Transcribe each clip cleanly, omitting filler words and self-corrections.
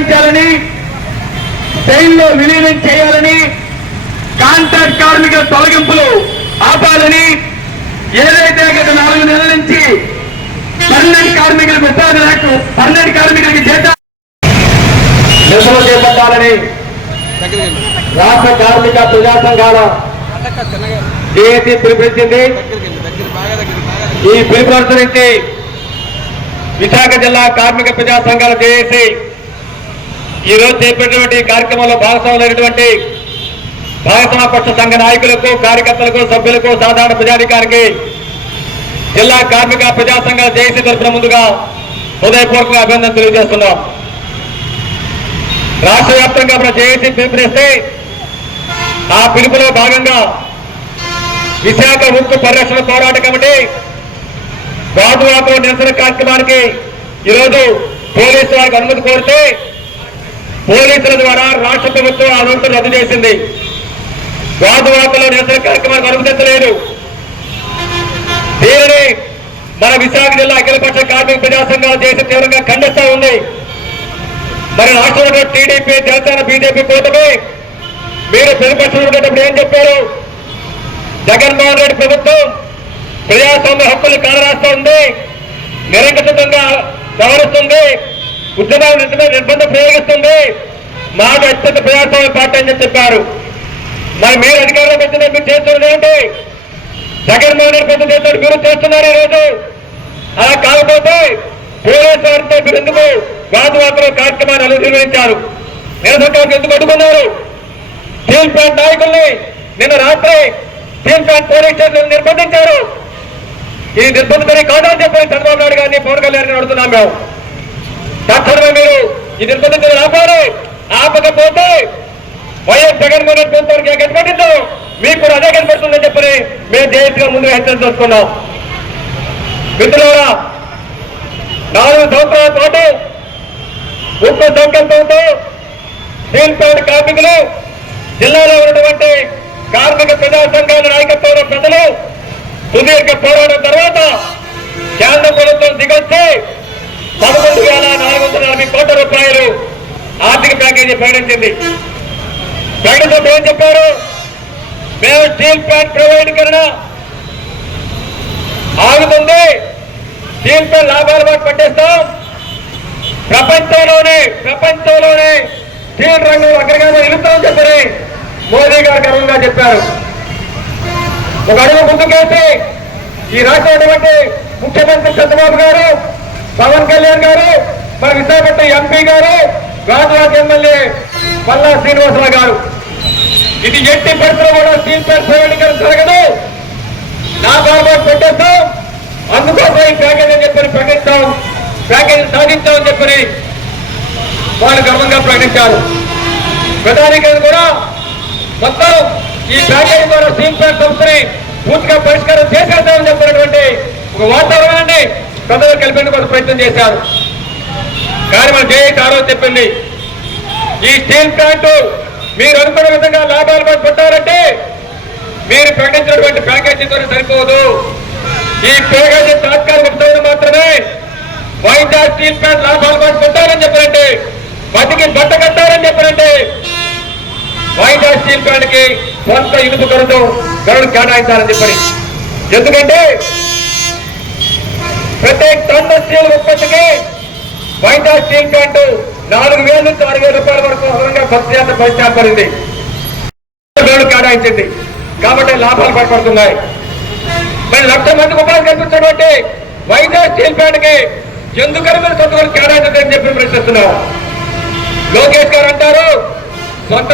తొలగించాలని, జైల్లో విలీనం చేయాలని, కాంట్రాక్ట్ కార్మికుల తొలగింపులు ఆపాలని, ఏదైతే గత 4 నెలల నుంచి పర్మనెంట్ కార్మికులకు ఉపాధి లేకు పర్మనెంట్ కార్మికులకి జీతాలు నిధులు చేపట్టాలని రాష్ట్ర కార్మిక ప్రజా సంఘాల జేఏసీ పిలుపునిచ్చింది. ఈ పిలుపు అనుసరించి విశాఖ జిల్లా కార్మిక ప్రజా సంఘాల జేఏసీ ఈరోజు చేపట్టినటువంటి కార్యక్రమంలో భాగస్వాములైనటువంటి భారతీయ పక్ష సంఘ నాయకులకు, కార్యకర్తలకు, సభ్యులకు, సాధారణ ప్రజాధికారికి జిల్లా కార్మిక ప్రజా సంఘాల జేఏసీ తరఫున ముందుగా హృదయపూర్వక అభినందన తెలియజేస్తున్నాం. రాష్ట్ర వ్యాప్తంగా మన జేఏసీ పిలుపునిస్తే ఆ పిలుపులో భాగంగా విశాఖ ఉక్కు పరిరక్షణ పోరాట కమిటీ గాజువాకలో నిరసన కార్యక్రమానికి ఈరోజు పోలీసు వారికి అనుమతి కోరితే పోలీసుల ద్వారా రాష్ట్ర ప్రభుత్వం ఆ అనుమతిని రద్దు చేసింది. గాజువాకలో నిరసన కార్యక్రమానికి అనుమతించలేదు. దీనిని మన విశాఖ జిల్లా అఖిలపక్ష కార్మిక ప్రజా సంఘాలు చేసి తీవ్రంగా ఖండిస్తూ ఉంది. మరి రాష్ట్రంలో టీడీపీ, జనసేన, బీజేపీ కూటమి మీరు ప్రతిపక్షంలో ఉండేటప్పుడు ఏం చెప్పారు? జగన్మోహన్ రెడ్డి ప్రభుత్వం ప్రజాస్వామ్య హక్కులు కాలరాస్తూ ఉంది, నిరంకుశంగా వ్యవహరిస్తుంది, ఉద్యమాల నిర్బంధం ప్రయోగిస్తుంది, మాకు అత్యంత ప్రజాస్వామ్య పార్టీ అని చెప్పారు. మరి మీరు అధికారంలోకి వచ్చిన మీరు చేస్తున్నది ఏంటి? జగన్మోహన్ రెడ్డి ప్రభుత్వం చేస్తున్నట్టు మీరు చేస్తున్నారు ఈరోజు. అలా కాకపోతే పోలీసు వారితో మీరు ఎందుకు గాజువాకలో కార్యక్రమాన్ని నిర్వహించారు? నిరసనకారులు ఎందుకు అడ్డుకున్నారు? స్టీల్ ప్లాంట్ నాయకుల్ని నిన్న రాత్రి స్టీల్ ప్లాంట్ పోలీస్ స్టేషన్ నిర్బంధించారు. ఈ నిర్బంధం కాదని చెప్పి చంద్రబాబు నాయుడు గారిని, పవన్ కళ్యాణ్ గారిని అడుగుతున్నాం మేము. తక్షణమే మీరు ఈ నిర్బంధం ఆపాలి. ఆపకపోతే వైఎస్ జగన్మోహన్ రెడ్డి ప్రభుత్వానికి కనిపెట్టిందో మీకు కూడా అదే కనిపెడుతుందని చెప్పని మేము జేఏసీగా ముందుగా హెచ్చరిక చేసుకున్నాం. మిత్రులారా, 4 సంవత్సరాల పాటు ఉక్కు సంకల్పంతో స్టీల్ ప్లాంట్ కార్మికులు, జిల్లాలో ఉన్నటువంటి కార్మిక ప్రజా సంఘాల నాయకత్వంలో ప్రజలు సుదీర్ఘ పోరాటం తర్వాత కేంద్ర ప్రభుత్వం దిగొచ్చి 11,440 కోట్ల రూపాయలు ఆర్థిక ప్యాకేజీ ప్రకటించింది. ప్రకటించే ఏం చెప్పారు? మేము స్టీల్ ప్లాంట్ ప్రైవేటీకరణ ఆగుతుంది, స్టీల్ ప్లాంట్ లాభాల బాటు పట్టేస్తాం, ప్రపంచంలోనే స్టీల్ రంగంలో అగ్రగానే నిలుస్తామని చెప్పని మోదీ గారు గర్వంగా చెప్పారు. ఒక అడుగు ముందుకేసి ఈ రాష్ట్రం ముఖ్యమంత్రి చంద్రబాబు గారు, పవన్ కళ్యాణ్ గారు, మన విశాఖపట్నం ఎంపీ గారు, గాజువాక ఎమ్మెల్యే పల్లా శ్రీనివాసరావు గారు ఇది ఎట్టి పరిస్థితుల్లో కూడా స్టీల్ ప్లాంట్ ప్రైవేటీకరణ జరగదు, లాభాలు పెట్టేస్తాం, అందుకోసం ఈ ప్యాకేజ్ అని చెప్పని ప్రకటిస్తాం, ప్యాకేజీ సాధించామని చెప్పని వాళ్ళు గర్వంగా ప్రకటించారు. ప్రధానికరణ కూడా మొత్తం ఈ ప్యాకేజీ ద్వారా స్టీల్ ప్లాంట్ సంస్థని పూర్తిగా పరిష్కారం చేసేద్దామని చెప్పినటువంటి ఒక వాతావరణాన్ని ప్రజలు కలిపేందుకు ప్రయత్నం చేశారు. కానీ మన జేఏసీ ఆ రోజు చెప్పింది, ఈ స్టీల్ ప్లాంట్ మీరు అనుకున్న విధంగా లాభాలు పెట్టాలంటే మీరు ప్రకటించినటువంటి ప్యాకేజీతో సరిపోదు. ఈ ప్యాకేజీ తాత్కాలిక ఉపశమనం మాత్రమే. వైజాగ్ స్టీల్ ప్లాంట్ లాభాలు పెట్టాలని చెప్పారంటే, బతికి బట్ట కట్టాలని చెప్పారంటే వైజాగ్ స్టీల్ ప్లాంట్ కి కొంత ఇనుపు గరుడు కేటాయించాలని చెప్పని. ఎందుకంటే ప్రతి టన్ను స్టీల్ ఉత్పత్తికి వైజాగ్ స్టీల్ ప్లాంట్ 4,000 నుంచి 6,000 రూపాయల వరకు అదనంగా ఖర్చు చేత పడింది, కేటాయించింది. కాబట్టి లాభాలు పడిపడుతున్నాయి. మరి 1,00,000 మందికి ఉపాధి కల్పించినటువంటి వైజాగ్ స్టీల్ ప్లాంట్ కి ఎందుకని మీరు సొంత కేటాయించదని చెప్పి ప్రశ్నిస్తున్నాం. లోకేష్ గారు అంటారు సొంత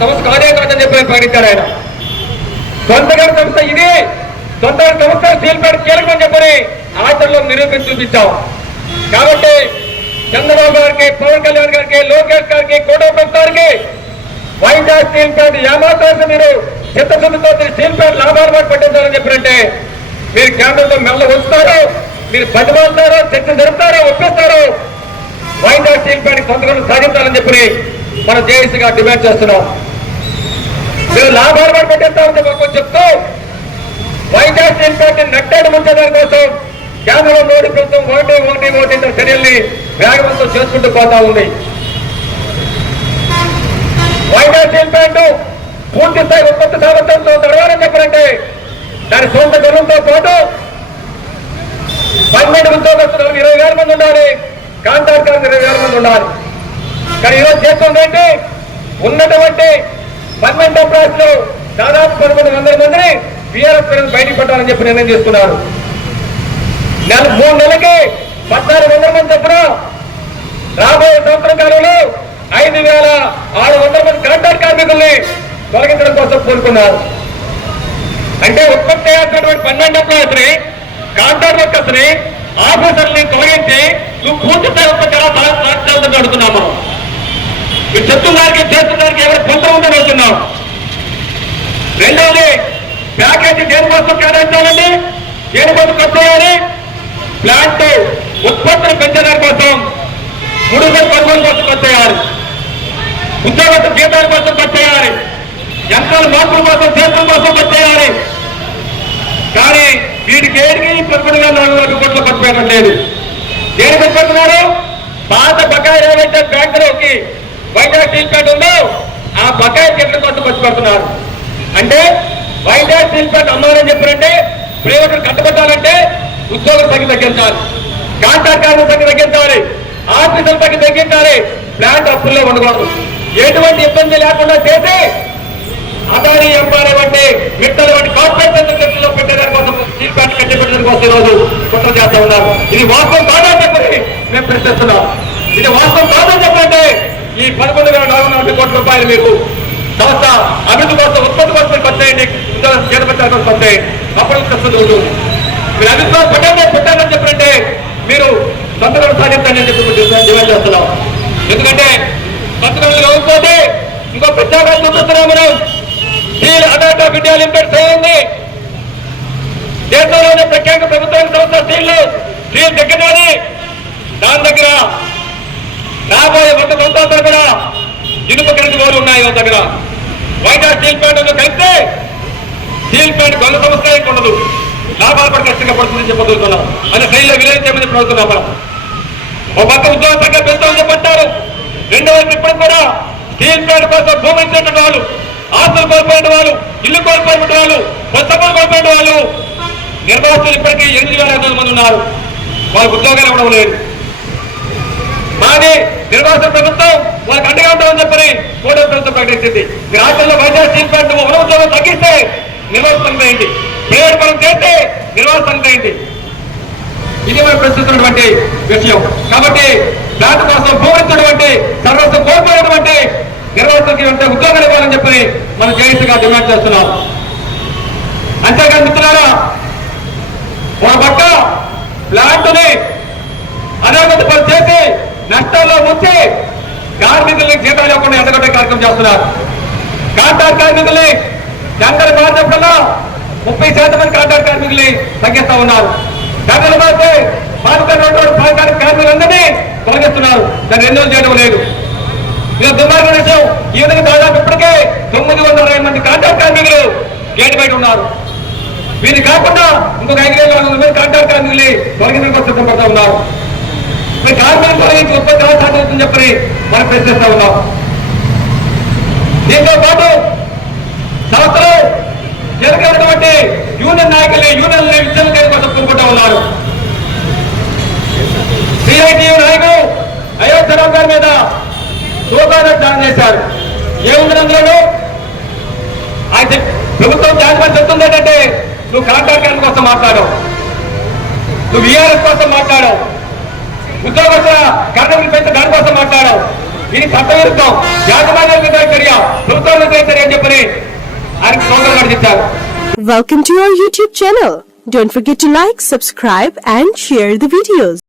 సంస్థ కాదే కాదని చెప్పి ప్రకటించారు ఆయన. సొంత సంస్థ ఇది, సొంత సంస్థ స్టీల్ ప్లాంట్ కీలకమని చెప్పని ఆచరణలో నిరూపించి చూపించాం. కాబట్టి చంద్రబాబు గారికి, పవన్ కళ్యాణ్ గారికి, లోకేష్ గారికి, కూటమి ప్రభుత్వానికి వైజాగ్ స్టీల్ ప్లాంట్ ఏమాత్రం మీరు చిత్తశుద్ధితో స్టీల్ ప్లాంట్ లాభాలు పాటు పట్టించాలని చెప్పినట్టే మీరు కేంద్రంతో మెల్ల ఉంచుతారు, మీరు బతిమాలుతారో, చర్చ జరుపుతారో, ఒప్పిస్తారో వైజాగ్ స్టీల్ ప్లాంట్ సొంతగా సాధించాలని చెప్పి మనం జేఏసీగా డిమాండ్ చేస్తున్నాం. మీరు లాభాలు పాటు పెట్టిస్తామని చెప్పి చెప్తూ వైజాగ్ స్టీల్ ప్లాంట్ నట్టేడు ముంచేదాని కోసం కేంద్రంలో మోడీ ప్రభుత్వం ఒకటి చర్యల్ని వేగవంతం చేసుకుంటూ పోతా ఉంది. వైజాగ్ స్టీల్ ప్లాంట్ పూర్తి స్థాయి ఉత్పత్తి సామర్థ్యంతో నడవాలని చెప్పారంటే దాని సొంత గనులతో పాటు 12 ఉద్యోగస్తులు 20,000 మంది ఉండాలి, కాంట్రాక్టర్లు 20,000 మంది ఉండాలి. కానీ ఈరోజు చేస్తుందంటే ఉన్నటువంటి పర్మనెంట్ ఎంప్లాయీస్ లో దాదాపు 1100 మందిని బీఆర్ఎస్ బయటికి పెట్టాలని చెప్పి నిర్ణయం చేసుకున్నారు. 3 నెలలకి 1400 మంది చొప్పున రాబోయే సంవత్సరం కాలంలో 5,600 మంది కాంట్రాక్ట్ కార్మికుల్ని తొలగించడం కోసం కోరుకున్నారు. అంటే ఉత్పత్తి చేయాల్సినటువంటి పర్మనెంట్ ఎంప్లాయీస్ ని, కాంట్రాక్ట్ వర్కర్స్ ని, ఆఫీసర్ని తొలగించి నువ్వు పూర్తి స్థాయి ఉత్పత్తి ఎలా సాధించాలని అడుగుతున్నాం. మనం మీరు చెప్తున్నానికి చేస్తున్నానికి ఎవరు పొంద ఉందని అడుగుతున్నాం. రెండవది ప్యాకేజీ దేనికోసం కేటాయించాలండి, దేనికోసం ఖర్చు చేయాలి? ప్లాంట్ ఉత్పత్తిని పెంచడానికి కోసం, ముడుగుల కొనుగోలు కోసం ఖర్చు చేయాలి, ఉద్యోగస్తుల జీతాల కోసం ఖర్చు చేయాలి, యంత్రాల మార్పుల కోసం, చేతుల కోసం ఖర్చు చేయాలి. కానీ వీటికి ఏడికి 11,400 కోట్లు ఖర్చు పెట్టడం లేదు. దేని ఖర్చు పెడుతున్నారు? పాత బకాయిలు ఏవైతే బ్యాంకులోకి వైజాగ్ స్టీల్ ప్లాంట్ ఉందో ఆ బకాయి చెట్ల కోసం ఖర్చు పెడుతున్నారు. అంటే వైజాగ్ స్టీల్ ప్లాంట్ అమ్మాలని చెప్పారంటే ప్రైవేటులు కట్టబెట్టాలంటే ఉద్యోగుల సంఖ్య తగ్గించాలి, కాంట్రాక్ట్ కార్మికుల సంఖ్య తగ్గించాలి, ఆఫీసుల సంఖ్య తగ్గించాలి, ప్లాంట్ అప్పుల్లో ఉండకూడదు. ఎటువంటి ఇబ్బంది లేకుండా చేసి అదాని ఎంపారీ వంటి మిట్టల వంటి కార్పొరేట్ సెక్టర్లో పెట్టేదాని కోసం స్టీల్ ప్లాంట్ కట్టబెట్టడానికి కోసం ఈరోజు కుట్ర చేస్తా ఉన్నారు. ఇది వాస్తవం కాదని చెప్పి మేము ప్రశ్నిస్తున్నాం. ఇది వాస్తవం కాదని చెప్పంటే ఈ 11,400 కోట్ల రూపాయలు మీకు సంస్థ అభివృద్ధి కోసం, ఉత్పత్తి కోసం ఖర్చు చేయండి, చేతపట్టాల కోసం ఖర్చు చేయండి. అప్పుడు ప్రస్తుతం ఉంటుంది. మీరు అభిప్రాయం పెట్టాలని చెప్పారంటే మీరు సంతకాలు సాధించండి అని చెప్పి డిమాండ్ చేస్తున్నాం. ఎందుకంటే సంతకాలు ఇవ్వకపోతే ఇంకో ప్రత్యేకంగా చూపిస్తున్నాం. మనం steel authority of India limited అయింది. దేశంలోనే ప్రఖ్యాత ప్రభుత్వ సంస్థ స్టీల్ దగ్గరని దాని దగ్గర రాబోయే 100 సంవత్సరాల కూడా ఇనుప ఖనిజ గోలు ఉన్నాయి. దగ్గర వైజాగ్ స్టీల్ ప్లాంట్ కలిస్తే స్టీల్ ప్లాంట్ గొల్ల సంస్థ ఉండదు, లాభాలు కూడా ఖచ్చితంగా పడుతుందని చెప్పగలుగుతున్నాం. అని శైలిలో విలేజ్మని ప్రభుత్వం మనం ఒక పక్క ఉద్యోగ సంఖ్య పెంచాలని చెప్పంటారు. రెండవ వైపు ఇప్పుడు కూడా స్టీల్ ప్లాంట్ కోసం భూమి ఇచ్చేటువంటి వాళ్ళు, ఆస్తులు కోల్పోయిన వాళ్ళు, ఇల్లు కోల్పోయిన వాళ్ళు, పుస్తకాలు కోల్పోయిన వాళ్ళు, నిర్వాసితులు ఇప్పటికీ 8,500 మంది ఉన్నారు. వాళ్ళకి ఉద్యోగాలు ఇవ్వడం లేదు. మాది నిర్వాసిత ప్రభుత్వం వాళ్ళకి అండగా ఉంటామని చెప్పని కూటమి ప్రభుత్వం ప్రకటించింది. రాష్ట్రంలో వైజాగ్ స్టీల్ ప్లాంట్ ఉన్న ఉద్యోగం తగ్గిస్తే నిర్వాసితం అయింది, ప్రైవేట్ పనులు చేస్తే నిర్వాసితం అయింది. ఇది మనం ప్రశ్నిస్తున్నటువంటి విషయం. కాబట్టి ప్లాంట్ కోసం భూమించినటువంటి సర్వస్వం కోల్పోయినటువంటి నిర్వాసితులకి ఉంటే ఉద్యోగాలు ఇవ్వాలని చెప్పి మనం జేఏసీగా డిమాండ్ చేస్తున్నాం. అంతేకాదు మిత్రులారా, ఒక పక్క ప్లాంట్ని అనామతి పని చేసి నష్టాల్లో ముంచి కార్మికుల్ని జీతాలు ఇవ్వకుండా ఎండగొట్టే కార్యక్రమం చేస్తున్నారు. కాంట్రాక్ట్ కార్మికుల్ని జనరల్ మార్చినప్పుడల్లా 30% మంది కాంట్రాక్ట్ కార్మికుల్ని తగ్గిస్తా ఉన్నారు. జనరల్ మార్చి కార్మికులందరినీ తొలగిస్తున్నారు. దాన్ని ఎన్నో చేయడం లేదు. ఇది దుర్మార్గం విషయం. ఈ విధంగా దాదాపు ఇప్పటికే 920 మంది కాంట్రాక్ట్ కార్మికులు గేటు బయట ఉన్నారు. వీరు కాకుండా ఇంకొక 5,400 మంది కాంట్రాక్ట్ కార్మికుల్ని తొలగించడం కోసం సిద్ధపడతా ఉన్నారు. మీరు కార్మికులు తొలగించి ఉత్పత్తి ఎలా సాధ్యమవుతుందని చెప్పి మనం ప్రశ్నిస్తా ఉన్నాం. దీంతో పాటు సంస్థలు జరగనటువంటి యూనియన్ నాయకుల్ని విచ్ఛిన్నం కోసం కోరుకుంటా ఉన్నారు. సిఐటియు నాయకులు అయోధ్యరావు గారి మీద సోదాన్ని దానం చేశారు. ఏముంది అందులో? ఆయన ప్రభుత్వం జాగ్రత్త చెప్తుంది ఏంటంటే నువ్వు కాంట్రాక్ట్ కార్మికుల కోసం మాట్లాడావు, నువ్వు వీఆర్ఎస్ కోసం మాట్లాడావు, ఉద్యోగస్తుల కర్ణములు పెంచి దానికోసం మాట్లాడావు. ఇది చట్టవిరుద్ధం, యాజమాన్య వ్యతిరేక చర్య, ప్రభుత్వ వ్యతిరేక చర్య అని చెప్పని ఆయనకు సోదరులు నడిచారు. Welcome to our YouTube channel. Don't forget to like, subscribe and share the videos.